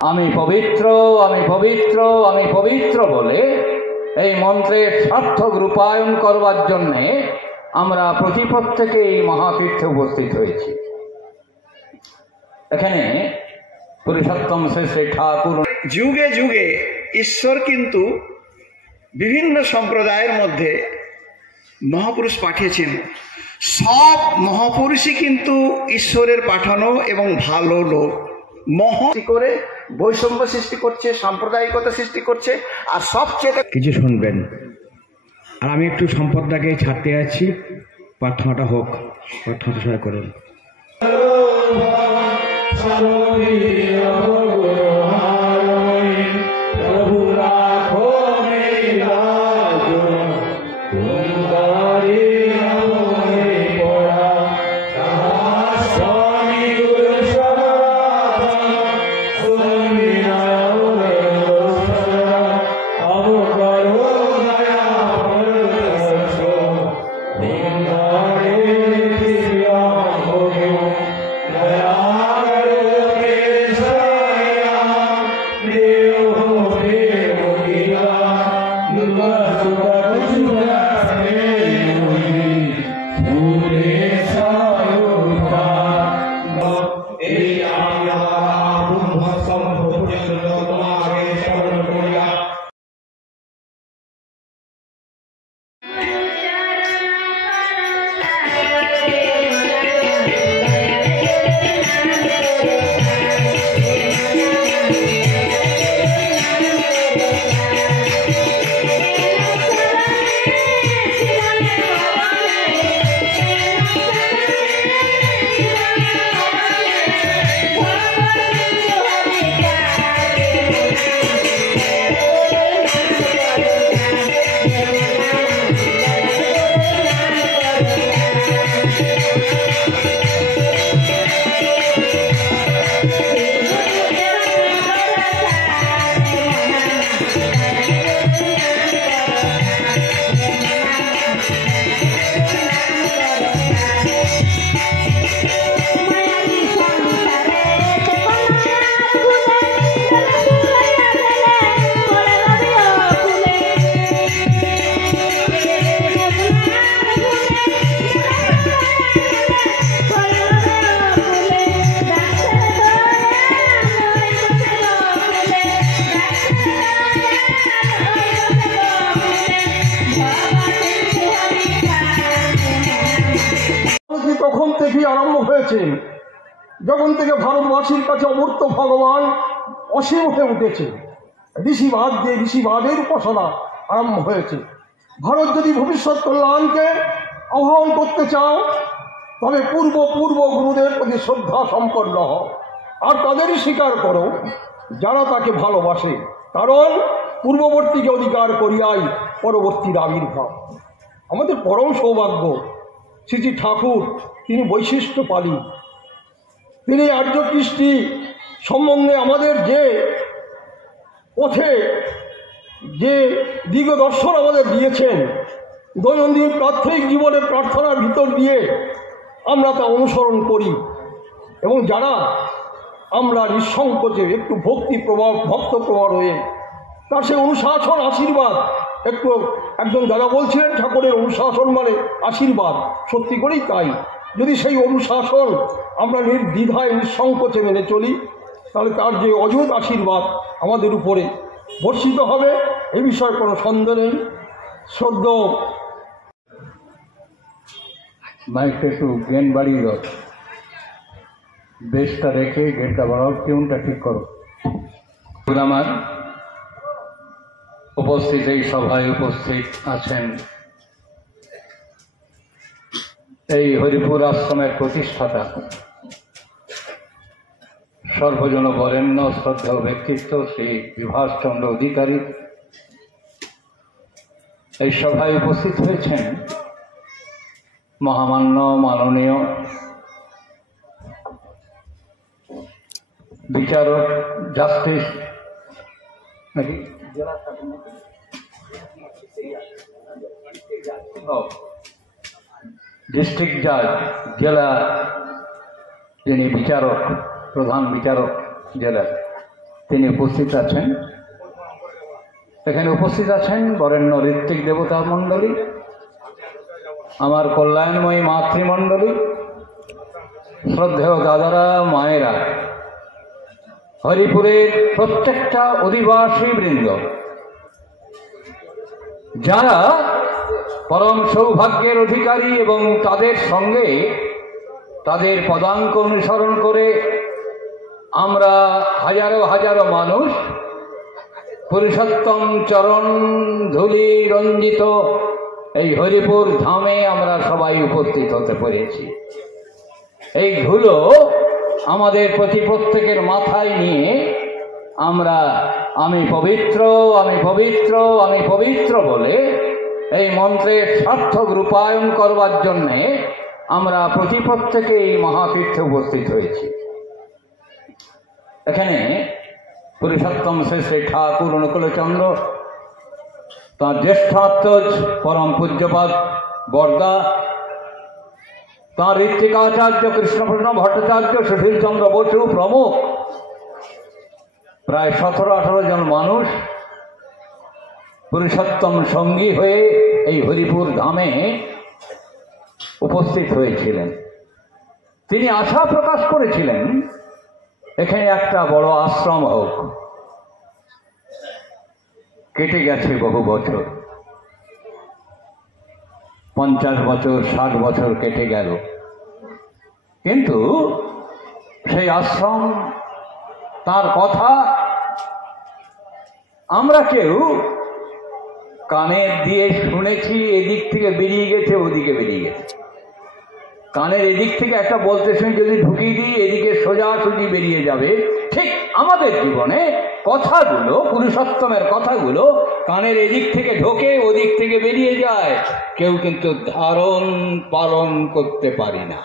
আমি পবিত্র, আমি পবিত্র, আমি পবিত্র বলে এই মন্ত্রের সার্থক রূপায়ণ করবার জন্যে আমরা প্রত্যেকে এই মহাতীর্থে উপস্থিত হয়েছি। এখানে পুরুষোত্তম শ্রী শ্রী ঠাকুর যুগে যুগে ঈশ্বর কিন্তু বিভিন্ন সম্প্রদায়ের মধ্যে মহাপুরুষ পাঠিয়েছেন। সব মহাপুরুষই কিন্তু ঈশ্বরের পাঠানো এবং ভালো লোক। করে বৈষম্য সৃষ্টি করছে, সাম্প্রদায়িকতা সৃষ্টি করছে। আর সবচেয়ে কিছু শুনবেন, আর আমি একটু সম্পদটাকে ছাড়তে যাচ্ছি। প্রার্থনাটা হোক, প্রার্থনাটা সহায় করুন। তখন থেকেই আরম্ভ হয়েছে, যখন থেকে ভারতবাসীর কাছে অমূর্ত ভগবান অসীম হয়ে উঠেছে। ঋষিবাদ যে ঋষিবাদের উপাসনা আরম্ভ হয়েছে। ভারত যদি ভবিষ্যৎ কল্যাণকে আহ্বান করতে চাও, তবে পূর্ব গুরুদের প্রতি শ্রদ্ধা সম্পন্ন হও, আর তাদেরই স্বীকার করো যারা তাকে ভালোবাসে। কারণ পূর্ববর্তীকে অধিকার করিয়াই পরবর্তীর আবির্ভাব। আমাদের পরম সৌভাগ্য শ্রী শ্রী ঠাকুর তিনি বৈশিষ্ট্যপালী। তিনি আর্য কৃষ্টি সম্বন্ধে আমাদের যে পথে যে দিগদর্শন আমাদের দিয়েছেন, দৈনন্দিন প্রাত্যহিক জীবনের প্রার্থনার ভিতর দিয়ে আমরা তা অনুসরণ করি। এবং যারা আমরা নিঃসংকোচে একটু ভক্ত প্রবণ হয়ে তার সেই অনুশাসন আশীর্বাদ, একজন দাদা বলছিলেন ঠাকুরের অনুশাসন মানে আশীর্বাদ, সত্যি করেই তাই। যদি সেই অনুশাসন আমরা নির্দ্বিধায় নিঃসংকোচে মেনে চলি, তাহলে তার যে অযুত আশীর্বাদ আমাদের উপরে বর্ষিত হবে, এ বিষয়ে কোনো সন্দেহ নেই। শ্রদ্ধ মাইকটা একটু জ্ঞান বাড়িয়ে দাও, বেশটা রেখে গেটটা বাড়াও, টিউনটা ঠিক করো। আমার উপস্থিত এই সভায় উপস্থিত আছেন এই হরিপুর আশ্রমের প্রতিষ্ঠাতা, সর্বজন বরেণ্য শ্রদ্ধেয় ব্যক্তিত্ব শ্রী বিভাসচন্দ্র অধিকারী। এই সভায় উপস্থিত হয়েছেন মহামান্য মাননীয় বিচারক জাস্টিস নাকি ডিস্ট্রিক্ট জাজ জেলা, যিনি বিচারক, প্রধান বিচারক জেলার, তিনি উপস্থিত আছেন। এখানে উপস্থিত আছেন বরেণ্য ঋত্বিক দেবতা মণ্ডলী, আমার কল্যাণময়ী মাতৃমণ্ডলী, শ্রদ্ধেয় দাদারা, মায়েরা, হরিপুরের প্রত্যেকটা অধিবাসী বৃন্দ, যারা পরম সৌভাগ্যের অধিকারী এবং তাদের সঙ্গে তাদের পদাঙ্ক অনুসরণ করে আমরা হাজারো হাজারো মানুষ পুরুষোত্তম চরণ ধূলি রঞ্জিত এই হরিপুর ধামে আমরা সবাই উপস্থিত হতে পেরেছি। এই ধুলো আমাদের প্রত্যেকের মাথায় নিয়ে আমরা আমি পবিত্র, আমি পবিত্র, আমি পবিত্র বলে এই মন্ত্রের সার্থক রূপায়ণ করবার জন্যে আমরা প্রত্যেকে এই মহাতীর্থে উপস্থিত হয়েছি। এখানে পুরুষোত্তম শ্রী শ্রী ঠাকুর অনুকূলচন্দ্র, তাঁর জ্যেষ্ঠাত্মজ পরম পূজ্যপাদ বরদা, তাঁর ঋত্বিকাচার্য কৃষ্ণপ্রসন্ন ভট্টাচার্য, সুশীলচন্দ্র বসু প্রমুখ প্রায় 17-18 জন মানুষ পুরুষোত্তম সঙ্গী হয়ে এই হরিপুর ধামে উপস্থিত হয়েছিলেন। তিনি আশা প্রকাশ করেছিলেন এখানে একটা বড় আশ্রম হোক। কেটে গেছে বহু বছর, 50 বছর 60 বছর কেটে গেল, কিন্তু সেই আশ্রম, তার কথা আমরা কেউ কানের দিয়ে শুনেছি, এদিক থেকে বেরিয়ে গেছে, ওদিকে বেরিয়ে গেছে। কানের এদিক থেকে একটা বলতে শুনে যদি ঢুকিয়ে দিই, এদিকে সোজাসুজি বেরিয়ে যাবে। ঠিক আমাদের জীবনে কথাগুলো, পুরুষোত্তমের কথাগুলো কানের এদিক থেকে ঢোকে, ওদিক থেকে বেরিয়ে যায়, কেউ কিন্তু ধারণ পালন করতে পারি না।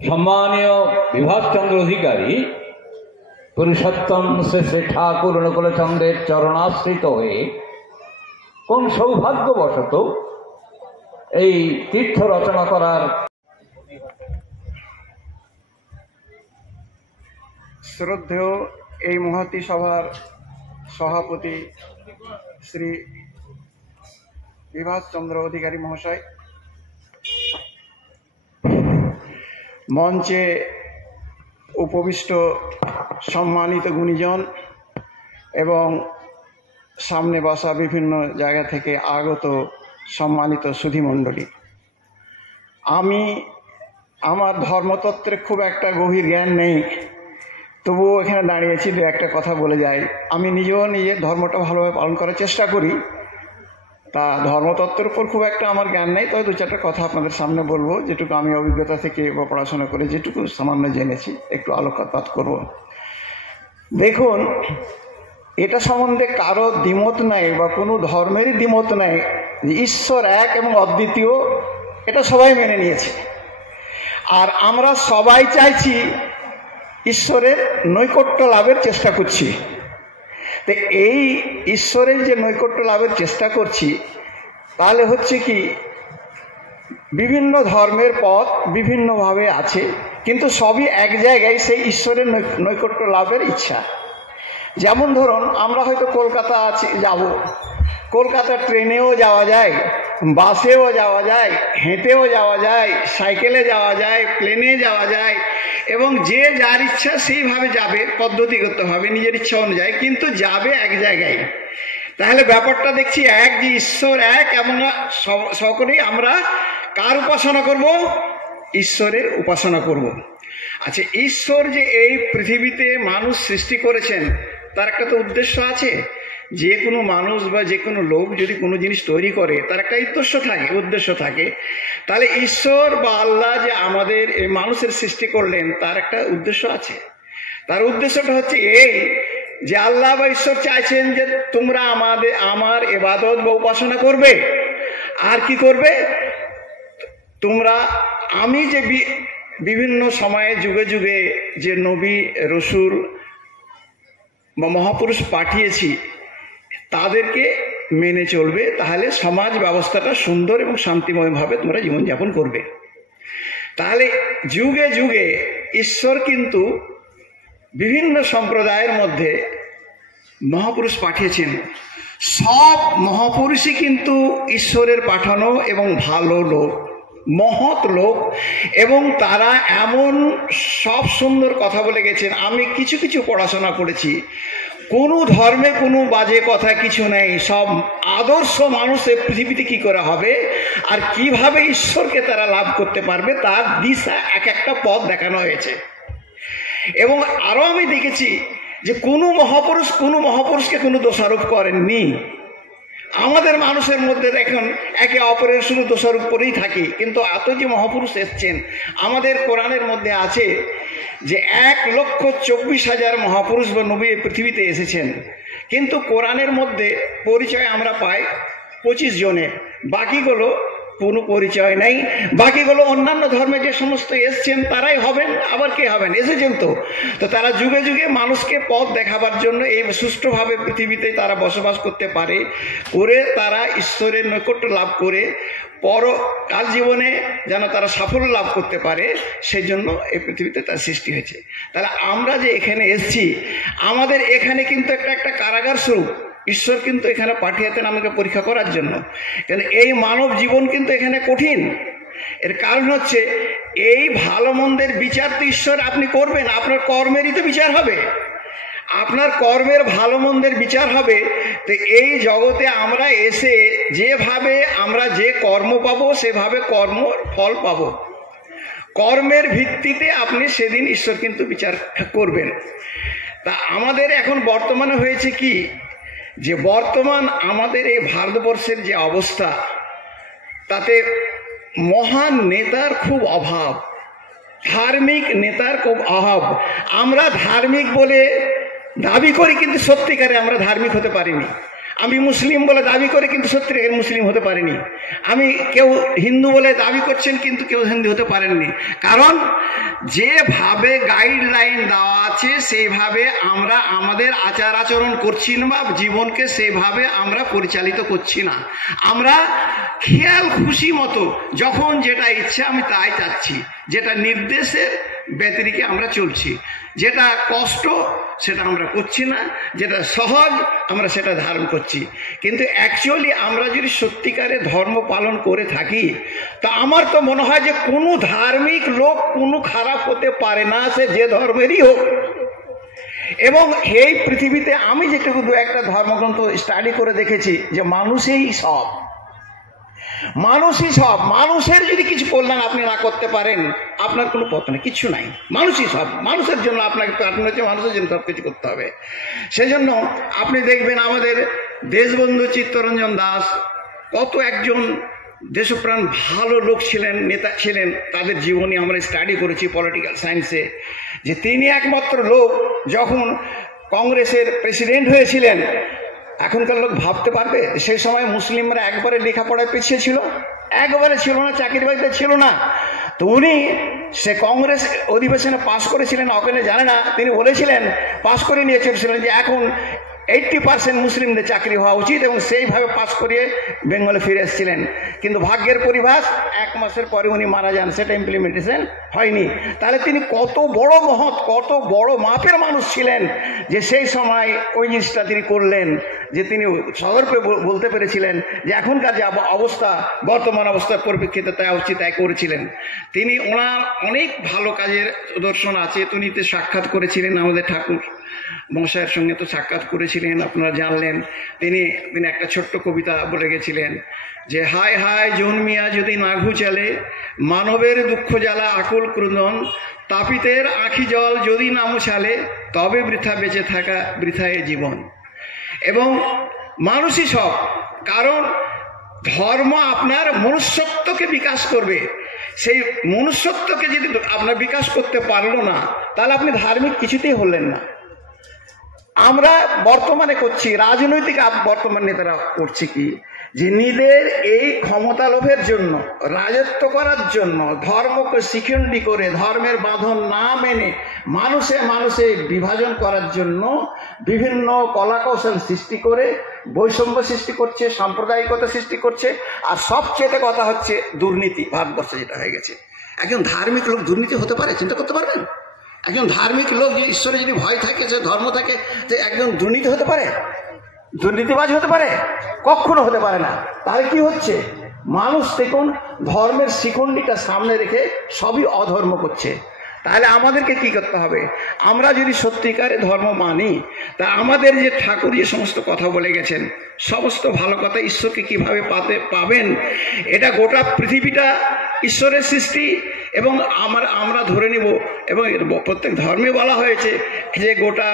সম্মানীয় বিভাসচন্দ্র অধিকারী পুরুষোত্তম শ্রী শ্রী ঠাকুর অনুকূলচন্দ্রের চরণাশ্রিত হয়ে কোন সৌভাগ্যবশত এই তীর্থ রচনা করার। শ্রদ্ধেয় এই মহতী সভার সভাপতি শ্রী বিভাসচন্দ্র অধিকারী মহাশয়, মঞ্চে উপবিষ্ট সম্মানিত গুণীজন এবং সামনে বসা বিভিন্ন জায়গা থেকে আগত সম্মানিত সুধীমণ্ডলী, আমার ধর্মতত্ত্বের খুব একটা গভীর জ্ঞান নেই, তবুও এখানে দাঁড়িয়েছি, দু একটা কথা বলে যাই। আমি নিজেও নিজের ধর্মটা ভালোভাবে পালন করার চেষ্টা করি, তা ধর্মতত্ত্বের উপর খুব একটা আমার জ্ঞান নেই, তবে দু চারটা কথা আপনাদের সামনে বলবো, যেটুকু আমি অভিজ্ঞতা থেকে বা পড়াশোনা করে যেটুকু সামান্য জেনেছি একটু আলোকপাত করব। দেখুন, এটা সম্বন্ধে কারো দ্বিমত নাই বা কোনো ধর্মেরই দ্বিমত নাই যে ঈশ্বর এক এবং অদ্বিতীয়, এটা সবাই মেনে নিয়েছে। আর আমরা সবাই চাইছি ঈশ্বরের নৈকট্য লাভের চেষ্টা করছি। তো এই ঈশ্বরের যে নৈকট্য লাভের চেষ্টা করছি, তাহলে হচ্ছে কি বিভিন্ন ধর্মের পথ বিভিন্নভাবে আছে, কিন্তু সবই এক জায়গায় সেই ঈশ্বরের নৈকট্য লাভের ইচ্ছা। যেমন ধরুন, আমরা হয়তো কলকাতা যাব, কলকাতা ট্রেনেও যাওয়া যায়, বাসেও যাওয়া যায়, হেঁটেও যাওয়া যায়, সাইকেলে যাওয়া যায়, প্লেনে যাওয়া যায়, এবং যে যার ইচ্ছা সেইভাবে যাবে পদ্ধতিগতভাবে নিজের ইচ্ছা অনুযায়ী, কিন্তু যাবে এক জায়গায়। তাহলে ব্যাপারটা দেখছি এক, যে ঈশ্বর এক, এবং সকলেই আমরা কার উপাসনা করব? ঈশ্বরের উপাসনা করব। আচ্ছা, ঈশ্বর যে এই পৃথিবীতে মানুষ সৃষ্টি করেছেন, তার একটা তো উদ্দেশ্য আছে। যে কোনো মানুষ বা যে কোনো লোক যদি কোনো জিনিস তৈরি করে, তার একটা উদ্দেশ্য থাকে। তাহলে ঈশ্বর বা আল্লাহ যে আমাদের এই মানুষের সৃষ্টি করলেন, তার একটা উদ্দেশ্য আছে। তার উদ্দেশ্যটা হচ্ছে এই, যে আল্লাহ বা ঈশ্বর চাইছেন যে তোমরা আমার ইবাদত বা উপাসনা করবে। আর কি করবে? তোমরা আমি যে বিভিন্ন সময়ে যুগে যুগে যে নবী, রসুল বা মহাপুরুষ পাঠিয়েছি, তাদেরকে মেনে চলবে। তাহলে সমাজ ব্যবস্থাটা সুন্দর এবং শান্তিময়ভাবে তোমরা জীবনযাপন করবে। তাহলে যুগে যুগে ঈশ্বর কিন্তু বিভিন্ন সম্প্রদায়ের মধ্যে মহাপুরুষ পাঠিয়েছেন। সব মহাপুরুষই কিন্তু ঈশ্বরের পাঠানো এবং ভালো লোক, মহৎ লোক, এবং তারা এমন সব সুন্দর কথা বলে গেছেন। আমি কিছু কিছু পড়াশোনা করেছি, কোনো ধর্মে কোনো বাজে কথা কিছু নেই। সব আদর্শ মানুষের পৃথিবীতে কি করে হবে আর কিভাবে ঈশ্বরকে তারা লাভ করতে পারবে তার দিশা এক একটা পথ দেখানো হয়েছে। এবং আরও আমি দেখেছি যে কোনো মহাপুরুষকে কোনো দোষারোপ করেননি। আমাদের মানুষের মধ্যে দেখুন একে অপরের শুধু দোষারোপ করেই থাকি, কিন্তু এত যে মহাপুরুষ এসছেন আমাদের কোরআনের মধ্যে আছে যে 1,24,000 মহাপুরুষ বা নবী পৃথিবীতে এসেছেন, কিন্তু কোরআনের মধ্যে পরিচয় আমরা পাই 25 জনের, বাকিগুলো কোনো পরিচয় নেই। বাকিগুলো অন্যান্য ধর্মে যে সমস্ত এসছেন তারাই হবেন, আবার কে হবেন, এসেছেন তো তারা যুগে যুগে মানুষকে পথ দেখাবার জন্য এই সুষ্ঠুভাবে পৃথিবীতে তারা বসবাস করতে পারে, করে তারা ঈশ্বরের নৈকট্য লাভ করে পরকাল জীবনে যেন তারা সাফল্য লাভ করতে পারে, সেই জন্য এই পৃথিবীতে তার সৃষ্টি হয়েছে। তাহলে আমরা যে এখানে এসছি, আমাদের এখানে কিন্তু একটা কারাগার স্বরূপ ঈশ্বর কিন্তু এখানে পাঠিয়েছেন আমাকে পরীক্ষা করার জন্য। কেন এই মানব জীবন কিন্তু এখানে কঠিন। এর কারণ হচ্ছে এই ভালো মন্দের বিচার তো ঈশ্বর আপনি করবেন, আপনার কর্মেরই তো বিচার হবে, আপনার কর্মের ভালো মন্দের বিচার হবে। তো এই জগতে আমরা এসে যেভাবে আমরা যে কর্ম পাবো সেভাবে কর্ম ফল পাবো, কর্মের ভিত্তিতে আপনি সেদিন ঈশ্বর কিন্তু বিচার করবেন। তা আমাদের এখন বর্তমানে হয়েছে কি, যে বর্তমান আমাদের এই ভারতবর্ষের যে অবস্থা, তাতে মহান নেতার খুব অভাব, ধার্মিক নেতার খুব অভাব। আমরা ধার্মিক বলে দাবি করি, কিন্তু সত্যিকারে আমরা ধার্মিক হতে পারিনি। আমি মুসলিম বলে দাবি করি, কিন্তু সত্যিকারে মুসলিম হতে পারিনি। আমি কেউ হিন্দু বলে দাবি করছেন, কিন্তু কেউ হিন্দু হতে পারেননি। কারণ যেভাবে গাইডলাইন দেওয়া আছে সেইভাবে আমরা আমাদের আচার আচরণ করছি না, বা জীবনকে সেইভাবে আমরা পরিচালিত করছি না। আমরা খেয়াল খুশি মতো যখন যেটা ইচ্ছা আমি তাই চাচ্ছি, যেটা নির্দেশের ব্যতিরিকে আমরা চলছি, যেটা কষ্ট সেটা আমরা করছি না, যেটা সহজ আমরা সেটা ধারণ করছি। কিন্তু অ্যাকচুয়ালি আমরা যদি সত্যিকারে ধর্ম পালন করে থাকি, তা আমার তো মনে হয় যে কোনো ধার্মিক লোক কোনো খারাপ হতে পারে না, সে যে ধর্মেরই হোক। এবং এই পৃথিবীতে আমি যেটুকু দু একটা ধর্মগ্রন্থ স্টাডি করে দেখেছি যে মানুষই সব, মানুষের যদি কিছু কল্যাণ আপনি না করতে পারেন আপনার কোনো পথ নেই, কিছু নাই। মানুষই সব, মানুষের জন্য আপনাকে প্রার্থনা হচ্ছে, মানুষের জন্য সব কিছু করতে হবে। সেজন্য আপনি দেখবেন আমাদের দেশবন্ধু চিত্তরঞ্জন দাস কত একজন দেশপ্রাণ ভালো লোক ছিলেন, নেতা ছিলেন। তাদের জীবনী আমরা স্টাডি করেছি পলিটিক্যাল সায়েন্সে, যে তিনি একমাত্র লোক যখন কংগ্রেসের প্রেসিডেন্ট হয়েছিলেন। এখনকার লোক ভাবতে পারবে সেই সময় মুসলিমরা একবারে লেখাপড়ায় পিছিয়ে ছিল, একবারে ছিল না, চাকরি বাকরিতে ছিল না। তো উনি সে কংগ্রেস অধিবেশনে পাশ করেছিলেন, ওখানে জানে না, তিনি বলেছিলেন, পাশ করে নিয়ে চলেছিলেন যে এখন 80% মুসলিমদের চাকরি হওয়া উচিত, এবং সেইভাবে পাশ করিয়ে বেঙ্গলে ফিরে এসেছিলেন। কিন্তু ভাগ্যের পরিভাষ 1 মাসের পরে উনি মারা যান, সেটা ইমপ্লিমেন্টেশন হয়নি। তাহলে তিনি কত বড় মহৎ, কত বড় মাপের মানুষ ছিলেন যে সেই সময় ওই জিনিসটা তিনি করলেন, যে তিনি সদর্পে বলতে পেরেছিলেন যে এখনকার যে অবস্থা, বর্তমান অবস্থার পরিপ্রেক্ষিতে তাই উচিত তাই করেছিলেন। তিনি ওনার অনেক ভালো কাজের দর্শন আছে। তিনি সাক্ষাৎ করেছিলেন আমাদের ঠাকুর মহাশয়ের সঙ্গে, তো সাক্ষাৎ করেছিলেন, আপনারা জানলেন। তিনি একটা ছোট্ট কবিতা বলে গেছিলেন যে হায় হায় জন্মিয়া যদি না ঘুচালে, মানবের দুঃখ জ্বালা আকুল ক্রুদন, তাপিতের আখি জল যদি না মুছালে, তবে বৃথা বেঁচে থাকা বৃথায় জীবন। এবং মানুষই সব, কারণ ধর্ম আপনার মনুষ্যত্বকে বিকাশ করবে। সেই মনুষ্যত্বকে যদি আপনার বিকাশ করতে পারলো না, তাহলে আপনি ধার্মিক কিছুতেই হলেন না। আমরা বর্তমানে করছি, রাজনৈতিক বর্তমান নেতারা করছে কি, যে নিজেদের এই ক্ষমতা লোভের জন্য, রাজত্ব করার জন্য, ধর্মকে শিখণ্ডী করে, ধর্মের বাঁধন না মেনে মানুষে বিভাজন করার জন্য বিভিন্ন কলাকৌশল সৃষ্টি করে বৈষম্য সৃষ্টি করছে, সাম্প্রদায়িকতা সৃষ্টি করছে। আর সবচেয়ে কথা হচ্ছে দুর্নীতি। ভারতবর্ষে যেটা হয়ে গেছে, একজন ধার্মিক লোক দুর্নীতি হতে পারে? চিন্তা করতে পারবেন? একজন ধার্মিক লোক যে ঈশ্বরে যদি ভয় থাকে, সে ধর্ম থাকে, যে একজন দুর্নীতি হতে পারে, দুর্নীতিবাজ হতে পারে? কখনো হতে পারে না। তাহলে কি হচ্ছে? মানুষ দেখুন ধর্মের শিখণ্ডীটা সামনে রেখে সবই অধর্ম করছে। তাহলে আমাদেরকে কি করতে হবে? আমরা যদি সত্যিকারে ধর্ম মানি, তা আমাদের যে ঠাকুর যে সমস্ত কথা বলে গেছেন, সমস্ত ভালো কথা ঈশ্বরকে কিভাবে পাবেন, এটা গোটা পৃথিবীটা ঈশ্বরের সৃষ্টি, এবং আমরা ধরে নিব, এবং প্রত্যেক ধর্মে বলা হয়েছে যে গোটা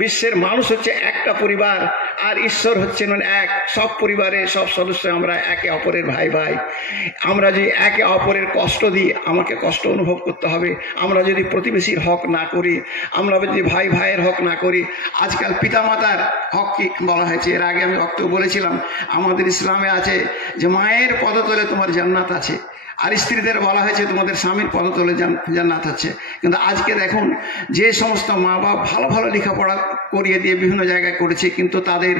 বিশ্বের মানুষ হচ্ছে একটা পরিবার, আর ঈশ্বর হচ্ছেন এক। সব পরিবারে সব সদস্য আমরা একে অপরের ভাই ভাই। আমরা যদি একে অপরের কষ্ট দিই, আমাকে কষ্ট অনুভব করতে হবে। আমরা যদি প্রতিবেশীর হক না করি, আমরা যদি ভাই ভাইয়ের হক না করি, আজকাল পিতামাতার হক কি বলা হয়েছে? এর আগে আমি বক্তব্য বলেছিলাম, আমাদের ইসলামে আছে যে মায়ের পদতলে তোমার জান্নাত আছে, আর স্ত্রীদের বলা হয়েছে তোমাদের স্বামীর পদতলে জান্নাত আছে। কিন্তু আজকে দেখুন, যে সমস্ত মা বাপ ভালো ভালো লেখাপড়া করিয়ে দিয়ে বিভিন্ন জায়গায় করেছে, কিন্তু তাদের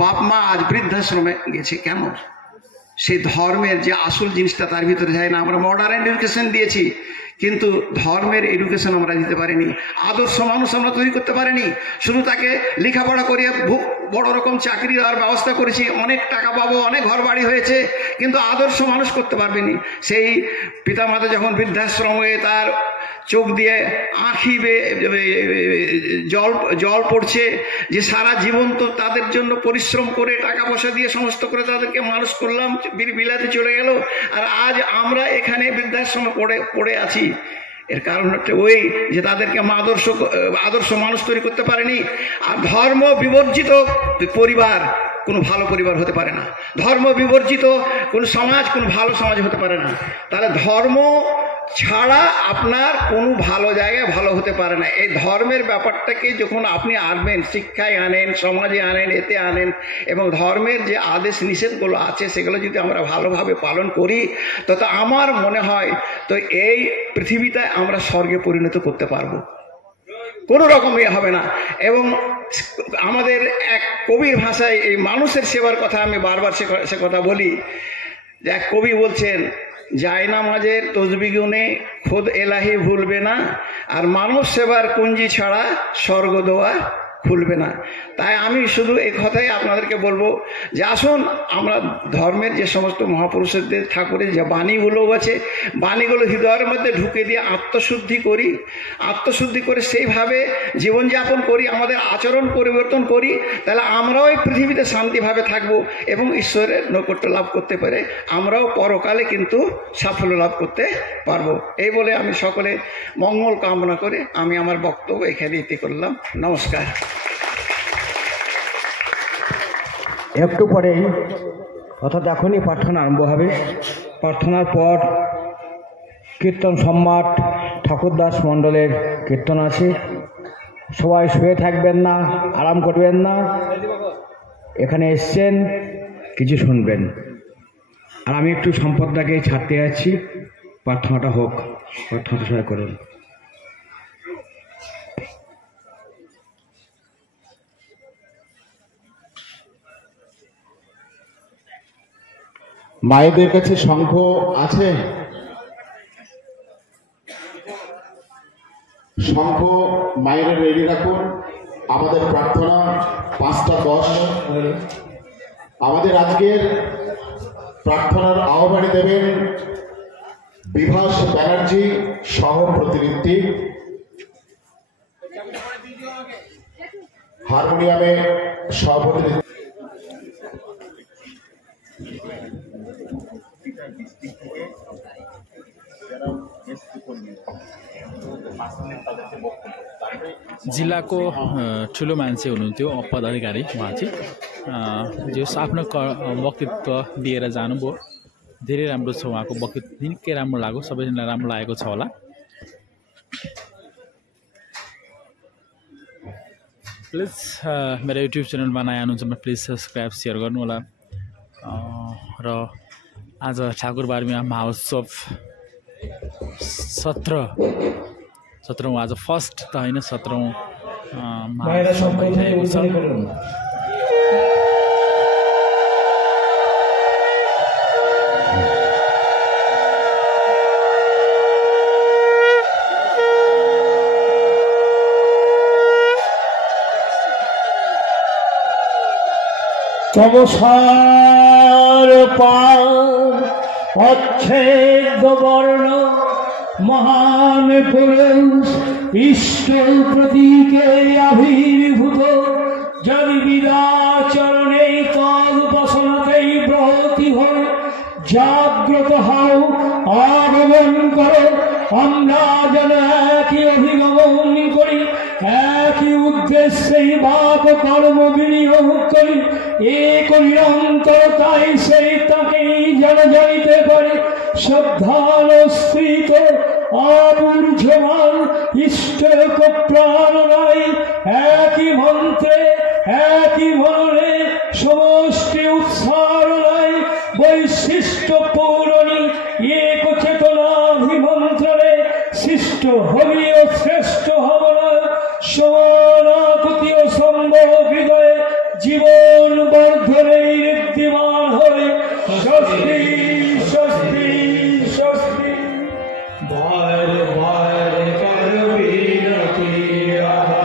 বাপ মা আজ বৃদ্ধাশ্রমে গেছে। কেন? সেই ধর্মের যে আসল জিনিসটা তার ভিতরে যায় না। আমরা মডার্ন এডুকেশন দিয়েছি, কিন্তু ধর্মের এডুকেশন আমরা দিতে পারিনি। আদর্শ মানুষ আমরা তৈরি করতে পারিনি। শুধু তাকে লেখাপড়া করিয়ে বড় রকম চাকরি দেওয়ার ব্যবস্থা করেছি, অনেক টাকা পাবো, অনেক ঘর বাড়ি হয়েছে, কিন্তু আদর্শ মানুষ করতে পারবেনি। সেই পিতামাতা যখন বৃদ্ধাশ্রম হয়ে তার চোখ দিয়ে আঁখি জল পড়ছে, যে সারা জীবন তো তাদের জন্য পরিশ্রম করে টাকা পয়সা দিয়ে সমস্ত করে তাদেরকে মানুষ করলাম, বিলাতে চলে গেল, আর আজ আমরা এখানে বৃদ্ধাশ্রমে পড়ে আছি। এর কারণ হচ্ছে ওই যে তাদেরকে আদর্শ মানুষ তৈরি করতে পারেনি। আর ধর্ম বিবর্জিত পরিবার কোনো ভালো পরিবার হতে পারে না। ধর্ম বিবর্জিত কোনো সমাজ কোনো ভালো সমাজ হতে পারে না। তাহলে ধর্ম ছাড়া আপনার কোনো ভালো জায়গায় ভালো হতে পারে না। এই ধর্মের ব্যাপারটাকে যখন আপনি আনবেন, শিক্ষায় আনেন, সমাজে আনেন, এতে আনেন, এবং ধর্মের যে আদেশ নিষেধগুলো আছে সেগুলো যদি আমরা ভালোভাবে পালন করি, তো আমার মনে হয় তো এই পৃথিবীতে আমরা স্বর্গে পরিণত করতে পারবো, কোনো রকম হবে না। এবং আমাদের এক কবির ভাষায় এই মানুষের সেবার কথা আমি বারবার সে কথা বলি, যে এক কবি বলছেন, জায়নামাজের তসবিহ গুনে খোদ এলাহি ভুলবে না, আর মানব সেবার কুঞ্জি ছাড়া স্বর্গ দোয়া খুলবে না। তাই আমি শুধু এই কথাই আপনাদেরকে বলবো যে আসুন আমরা ধর্মের যে সমস্ত মহাপুরুষদের ঠাকুরের যে বাণীগুলো আছে, বাণীগুলো হৃদয়ের মধ্যে ঢুকে দিয়ে আত্মশুদ্ধি করে সেইভাবে জীবনযাপন করি, আমাদের আচরণ পরিবর্তন করি, তাহলে আমরাও এই পৃথিবীতে শান্তিভাবে থাকবো এবং ঈশ্বরের নৈকট্য লাভ করতে পারে আমরাও পরকালে কিন্তু সাফল্য লাভ করতে পারবো। এই বলে আমি সকলে মঙ্গল কামনা করে আমি আমার বক্তব্য এখানে ইতি করলাম। নমস্কার। একটু পরেই অর্থাৎ এখনই প্রার্থনা আরম্ভ হবে। প্রার্থনার পর কীর্তন সম্রাট ঠাকুরদাস মণ্ডলের কীর্তন আছে। সবাই শুয়ে থাকবেন না, আরাম করবেন না, এখানে এসছেন কিছু শুনবেন। আর আমি একটু সম্পদটাকে ছাড়তে যাচ্ছি, প্রার্থনাটা হোক, প্রার্থনাটা সবাই করুন। মায়েদের কাছে শঙ্খ আছে? শঙ্খ মায়েরা রেডি রাখুন। আমাদের প্রার্থনা 5:10। আমাদের আজকের প্রার্থনার আহ্বানে দেবেন বিভাস ব্যানার্জি সহ প্রতিনিধি, হারমোনিয়ামে সহপ্রতিনিধি जिल्लाको ठुलो मान्छे हुनुहुन्थ्यो पदाधिकारी, उहाँ चाहिँ जो आफ्नो वक्तव्य दिएर जानुभयो। धेरै राम्रो छ उहाँको वक्तव्य, निकै राम्रो लाग्यो, सबैजनालाई राम्रो लागेको छ होला। प्लिज मेरो युट्युब च्यानलमा नयाँ हुनुहुन्छ भने प्लिज सब्सक्राइब सेयर गर्नु होला। र आज ठाकुर बारमीमा महोत्सव 17औं आज फर्स्ट त होइन 17औं महोत्सव भइरहेको छ। তমসার পার অচ্ছেদ বর্ণ মহান পুরুষ ইষ্ট প্রতীকে আবির্ভূত যদি বিদাচরণে তদ বসনতেই ব্রতী হয় জাগ্রত হও আগমন করো আমরা যেন একই অভিগমন করি একই উদ্দেশ্যে বাক কর্ম বিনিয়োগ করি এক নিরন্তরতাই সেই তাকেই যেন জানিতে পারে শ্রদ্ধানুসৃত আবুর্জমান ইষ্টক প্রাণ নাই একই মন্ত্রে একই মননে সমষ্টি উৎসার নাই বৈশিষ্ট্য পৌরণী এক চেতনাভিমন্ত্রণে সৃষ্ট হবি ও শ্রেষ্ঠ হব না সমানাকুতি ও সম্ভব হৃদয়ে জীবন বর্ধনে ঋদ্ধিমান হয়ে স্বস্তি স্বস্তি স্বস্তি বার বার করবি নতি আগে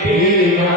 Hey,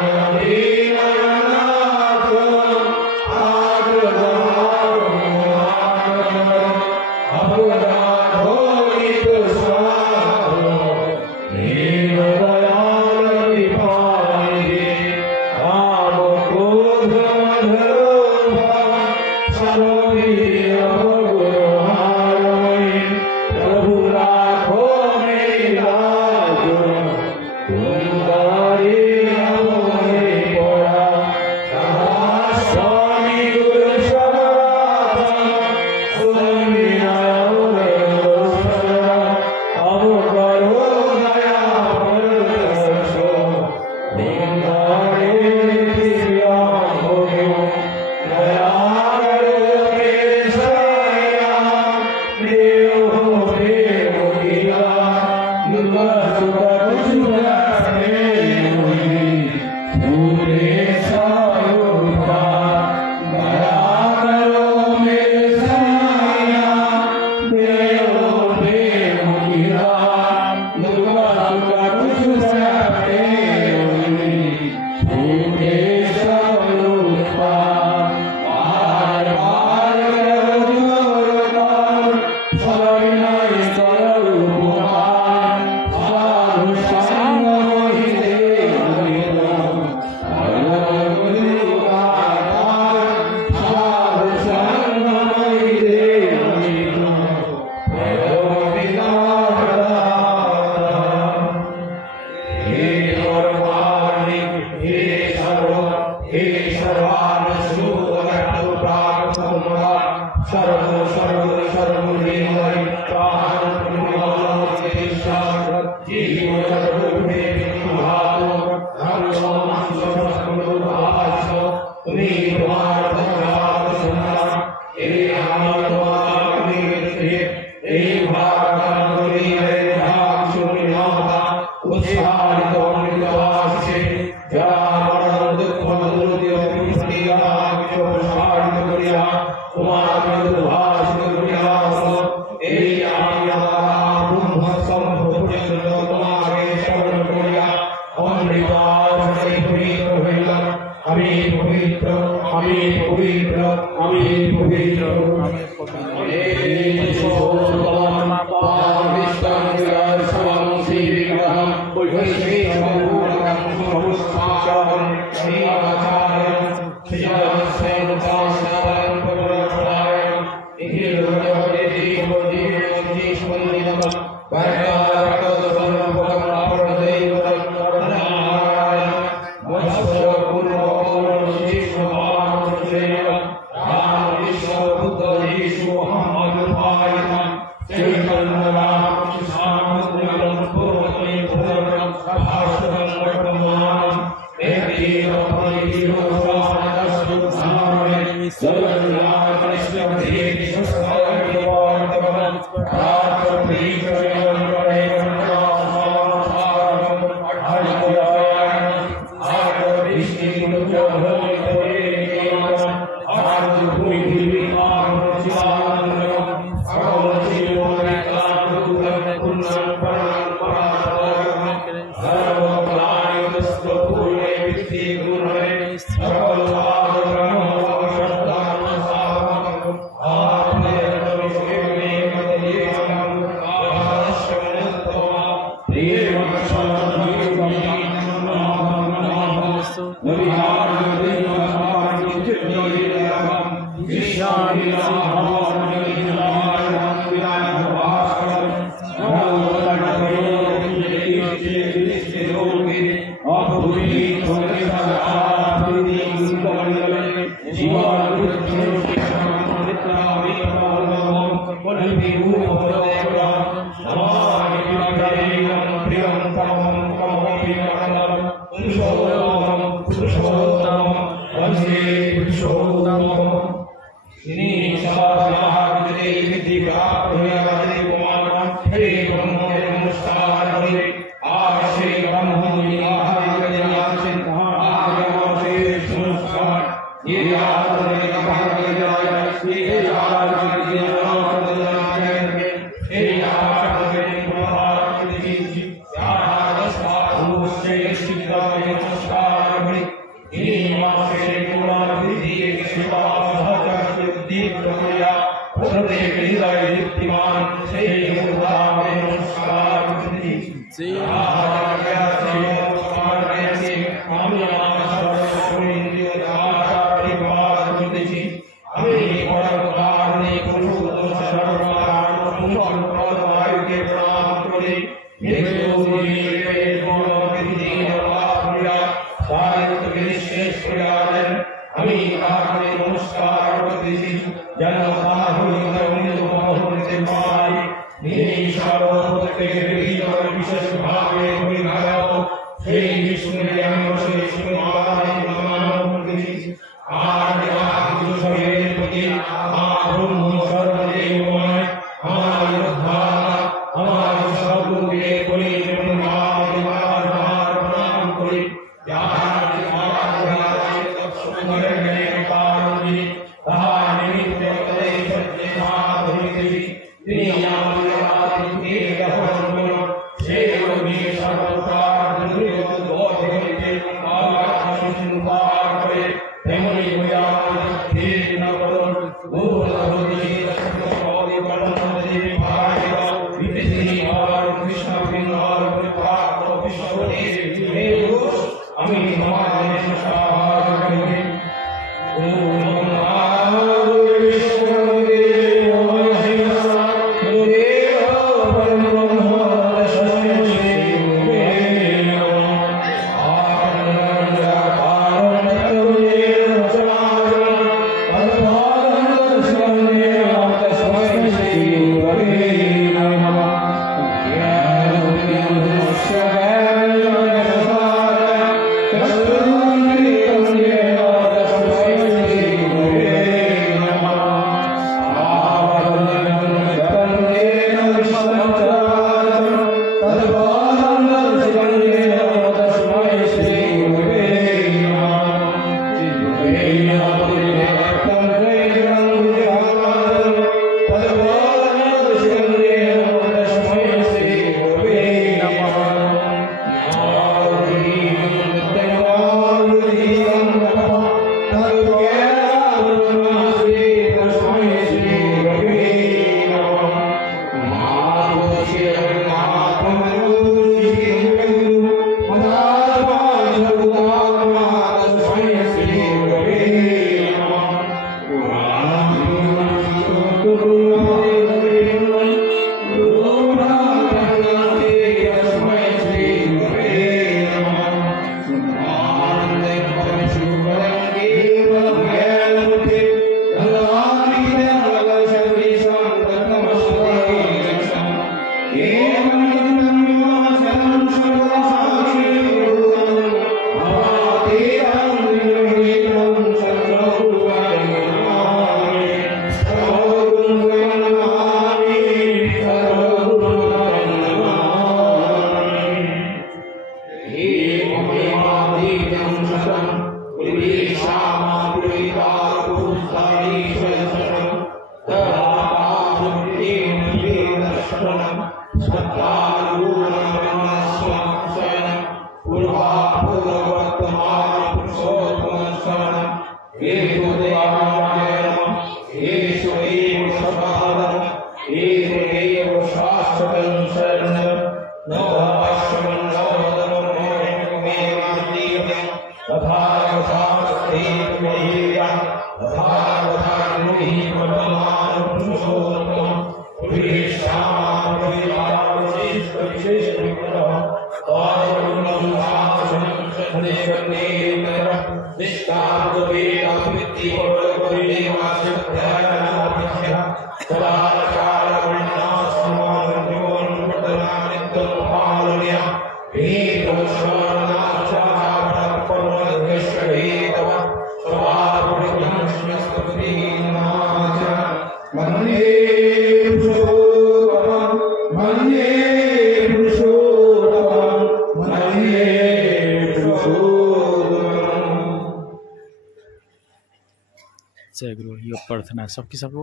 जय गुरु। यो प्रार्थना सकिसक्यो।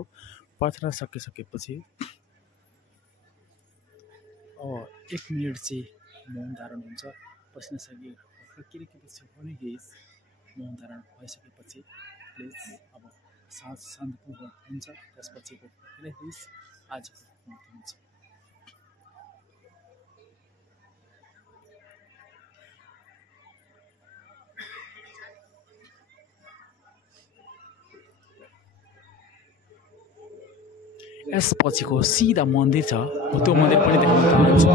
प्रार्थना सकिसकेपछि अब 1 मिनट चाहिँ मौन धारण हुन्छ। बस्न सकियो के पछि भने मौन धारण भइसकेपछि प्लिज अब शान्तपूर्वक हुन्छ, त्यसपछिको प्लिज आजको मुक्ति हुन्छ। यसपछिको सिधा मन्दिर छ, त्यो मन्दिर पनि देखाउन चाहन्छु।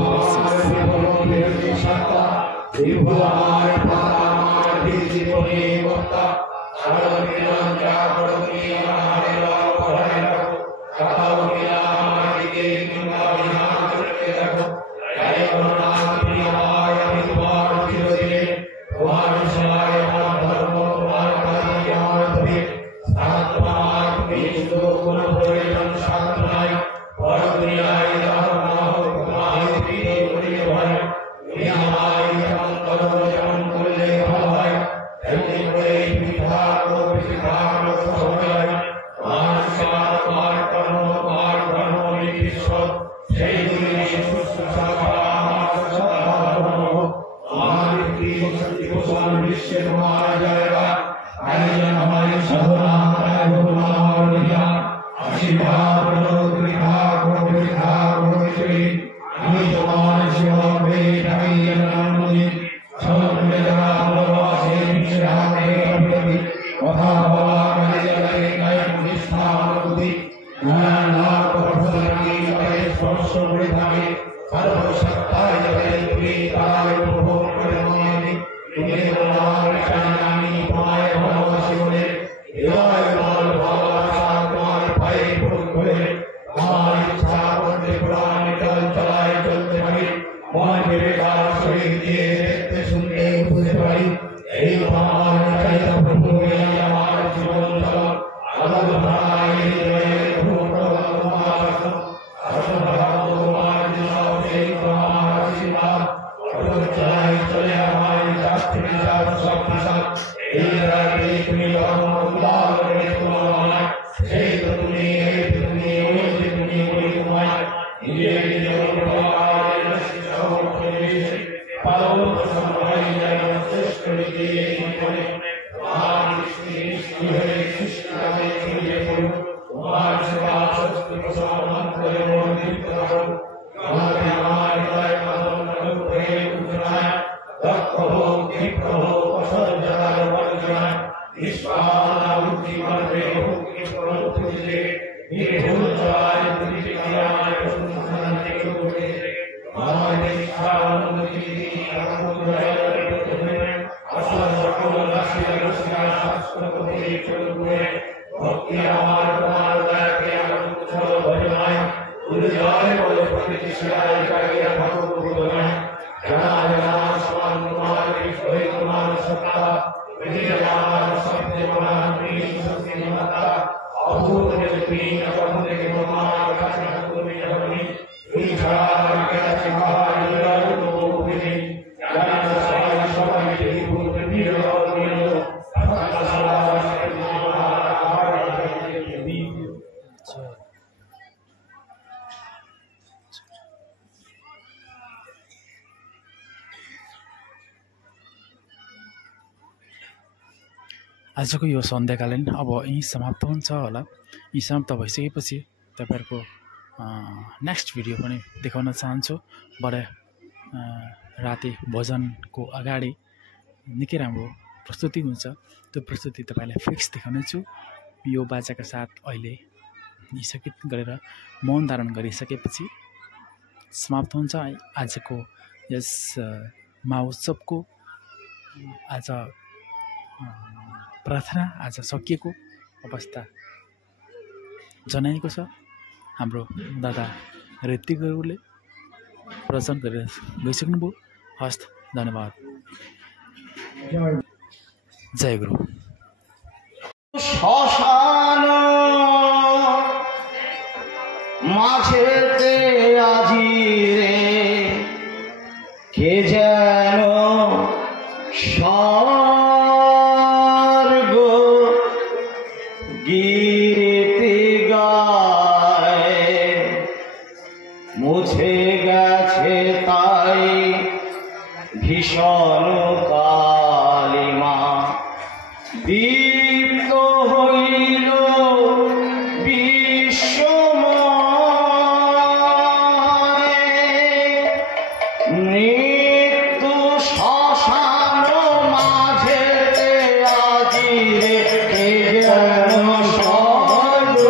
आजको यो सन्ध्याकालीन अब यहीँ समाप्त हुन्छ होला। यी समाप्त भइसकेपछि तपाईँहरूको नेक्स्ट भिडियो पनि देखाउन चाहन्छु। बडा राति भोजनको अगाडि निकै राम्रो प्रस्तुति हुन्छ, त्यो प्रस्तुति तपाईँलाई फिक्स देखाउनेछु। यो बाजाका साथ अहिले निसकित गरेर मौन धारण गरिसकेपछि समाप्त हुन्छ आजको यस महोत्सवको। आज प्रार्थना आज सकिएको अवस्था जनाएको छ। हाम्रो दादा ऋतिकहरूले प्रवचन गरेर गइसक्नुभयो। हस्त, धन्यवाद। जय गुरु। শ্মশান মাঝেতে আজি রে কে যেন স্বর্গ গীতি গায় মুছে গেছে তাই ভীষণ কালিমা দীপ্ত হইল মৃত্যু শ্মশান মাঝে আজিরে কে যেন সহযোগিতায়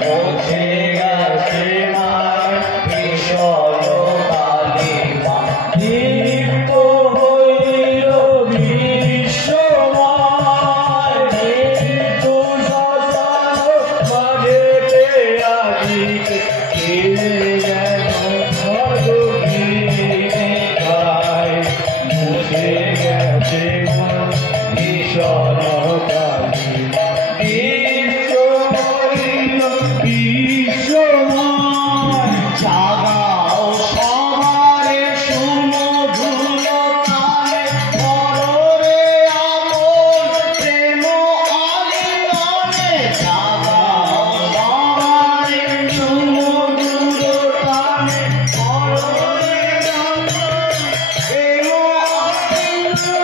মুছে গেছে মার ভীষণ কালিমা। দীপ্ত হইল বিশ্বময় মৃত্যু শ্মশান মাঝে আজিরে কে জাগাও সবারে সুমধুরতায় পররে আপন প্রেম আলিঙ্গনে। জাগাও সবারে সুমধুরতায় পররে আপন প্রেম আলিঙ্গনে।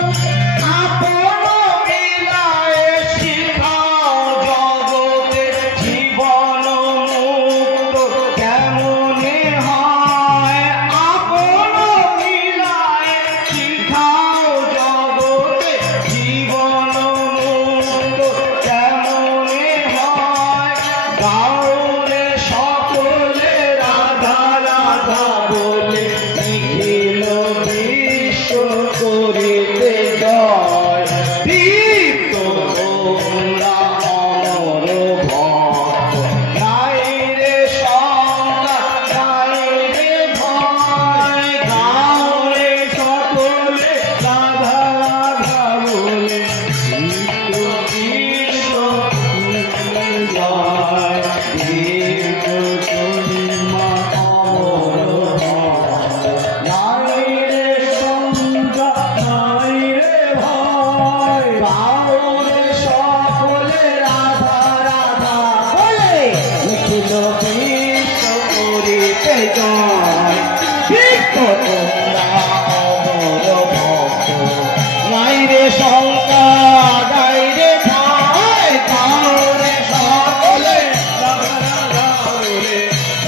আপন বিলায়ে শিখাও জগতে জীবন মুক্ত কেমনে হয়। আপন বিলায়ে শিখাও জগতে জীবন মুক্ত কেমনে হয়। গাওরে সকলে রাধা রাধা বলে নিখিল বিশ্ব করিতে জয়। দীপ্ত তোমরা অমর ভক্ত নাই রে শঙ্কা নাই রে ভয়। গাওরে সকলে রাধা রাধা বলে দীপ্ত বিশ্ব করিতে জয়। দীপ্ত তোমরা অমর ভক্ত নাই রে শঙ্কা নাই রে ভয়। গাওরে সকলে রাধা রাধা বলে নিখিল বিশ্ব করিতে জয়। দীপ্ত তোমরা অমর ভক্ত নাই রে শঙ্কা নাই রে ভয়। গাওরে সকলে রাধা রাধা বলে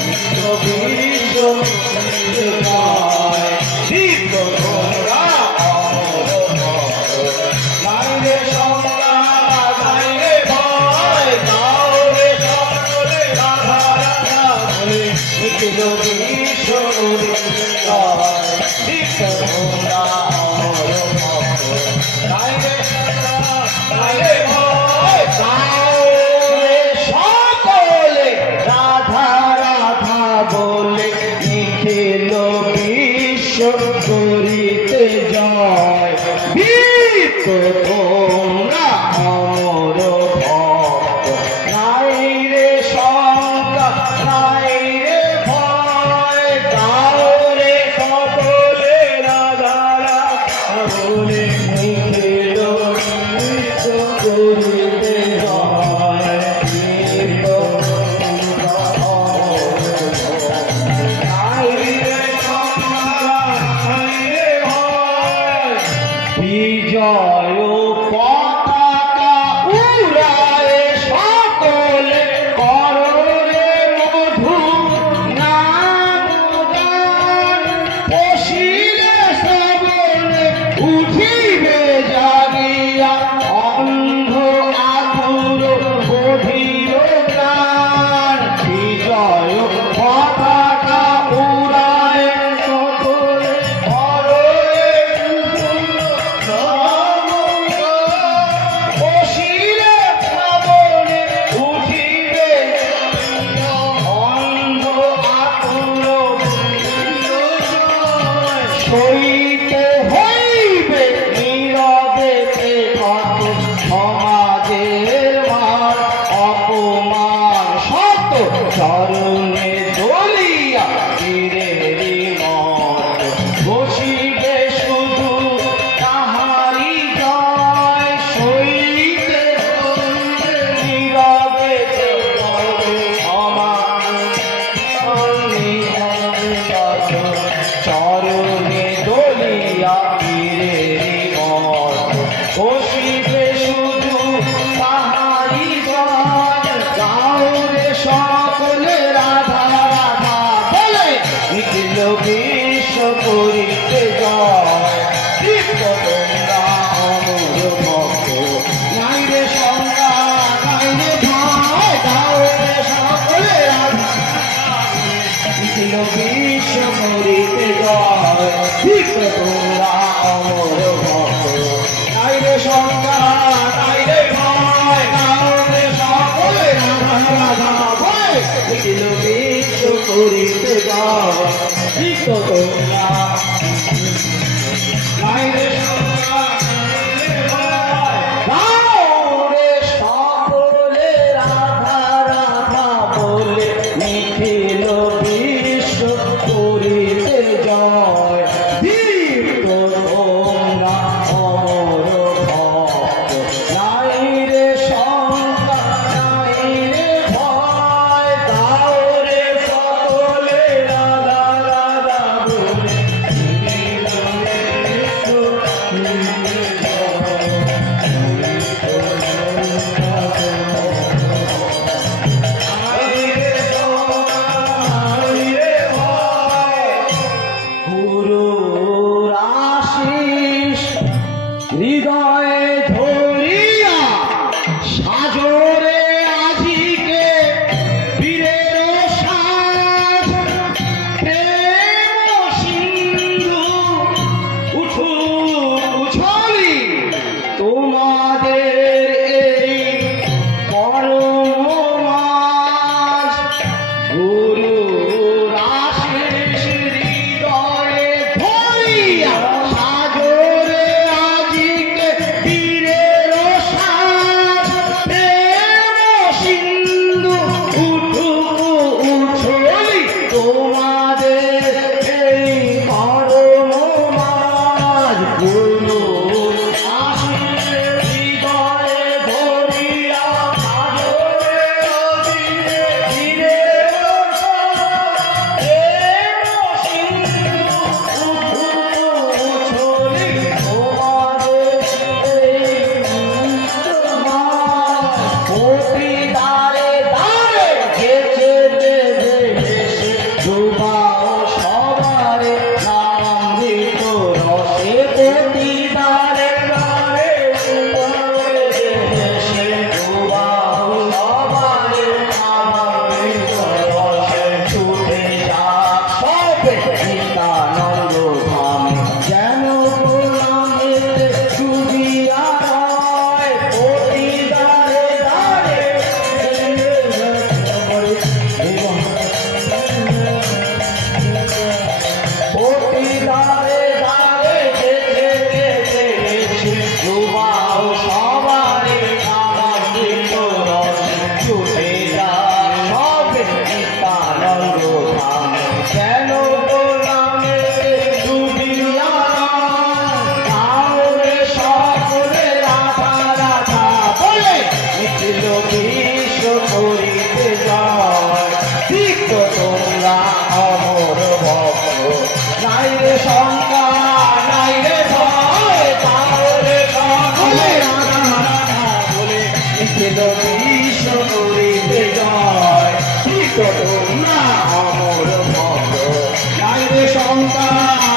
নিখিল বিশ্ব করিতে জয়। দীপ্ত তোমরা অমর ভক্ত নাই রে শঙ্কা নাই রে ভয়। গাওরে সকলে রাধা রাধা বলে নিখিল বিশ্ব করিতে জয়। দীপ্ত তোমরা অমর ভক্ত নাই রে শঙ্কা নাই রে ভয়। গাওরে সকলে রাধা রাধা বলে নিখিল বিশ্ব করিতে জয়। দীপ্ত তোমরা অমর ভক্ত নাই রে শঙ্কা নাই রে ভয়। গাওরে সকলে রাধা রাধা বলে নিখিল বিশ্ব করিতে জয়। দীপ্ত তোমরা অমর ভক্ত নাই রে শঙ্কা নাই রে ভয়। বিজয় পতাকা উড়ায় সকলে কররে মধু নাম গান। পশিলে শ্রবণে উঠিবে জাগিয়া অন্ধ আতুর বধির প্রাণ। বিজয় পতাকা উড়ায় সকলে কররে মধু নাম গান। করিতে যাও চিত্ত তোমরা নাইরে সকলে রাধা রাধা বলে নিখিল বিশ্ব করিতে জয় দীপ্ত তোমরা অমর ভক্ত নাইরে শঙ্কা নাইরে ভয় তাওরে সকলে রাধা রাধা বলে নিখিল বিশ্ব করিতে হৃদয়ে ধরিয়া সাজরে আজিকে বীরের সাজ প্রেম সিন্ধু উঠু উছলি তোমাদের এই পরম মাঝ গুরু আশিস হৃদয়ে ধরিয়া সাজরে আজিকে বীরের সাজ প্রেম সিন্ধু উঠু উছলি তোমাদের এই পরম মাঝ গুরু আশিস হৃদয়ে ধরিয়া সাজরে আজিকে বীরের সাজ প্রেম সিন্ধু উঠু উছলি তোমাদের এই কোটি দারে দারে গেছে দেবে দেশে ডুবাও সবারে নামৃত রসে কোটি দারে দারে দেশে ডুবাও সবারে নামৃত রসে ছুটে যাক সবে নিত্যানন্দ ধামে যেন প্রণামেতে ডুবিয়া হয় কোটি দারে দারে কোটি দারে দারে গেছে গেছে গেছে ডুবাও সবারে নামামৃত রসে ছুটে যাক সবে নিত্যানন্দ ধামে যেন প্রণামেতে ডুবিয়া তাহলে সকলে রাধা রাধা বলে নিখিল বিশ্ব করিতে যায় তিক্ত তোমরা অমর ভক্ত নাইরে শঙ্কা নাইরে ভয় তাহলে সকলে রাধা রাধা বলে নিখিল বিশ্ব করিতে যায় তিক্ত তোমরা অমর ভক্ত নাইরে শঙ্কা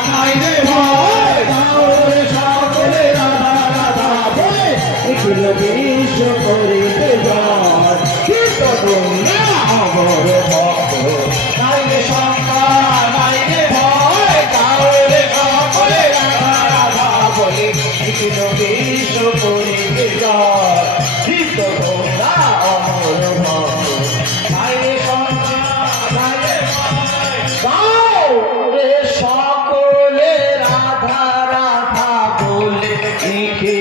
নাইরে ভয় তাহলে সকলে রাধা রাধা বলে নিখিল বিশ্ব করিতে যায় তিক্ত তোমরা অমর ভক্ত নাইরে শঙ্কা নাইরে ভয় তাহলে সকলে রাধা রাধা বলে নিখিল বিশ্ব করিতে যায় তিক্ত তোমরা অমর ভক্ত নাইরে শঙ্কা নাইরে ভয় তাহলে সকলে রাধা রাধা বলে নিখিল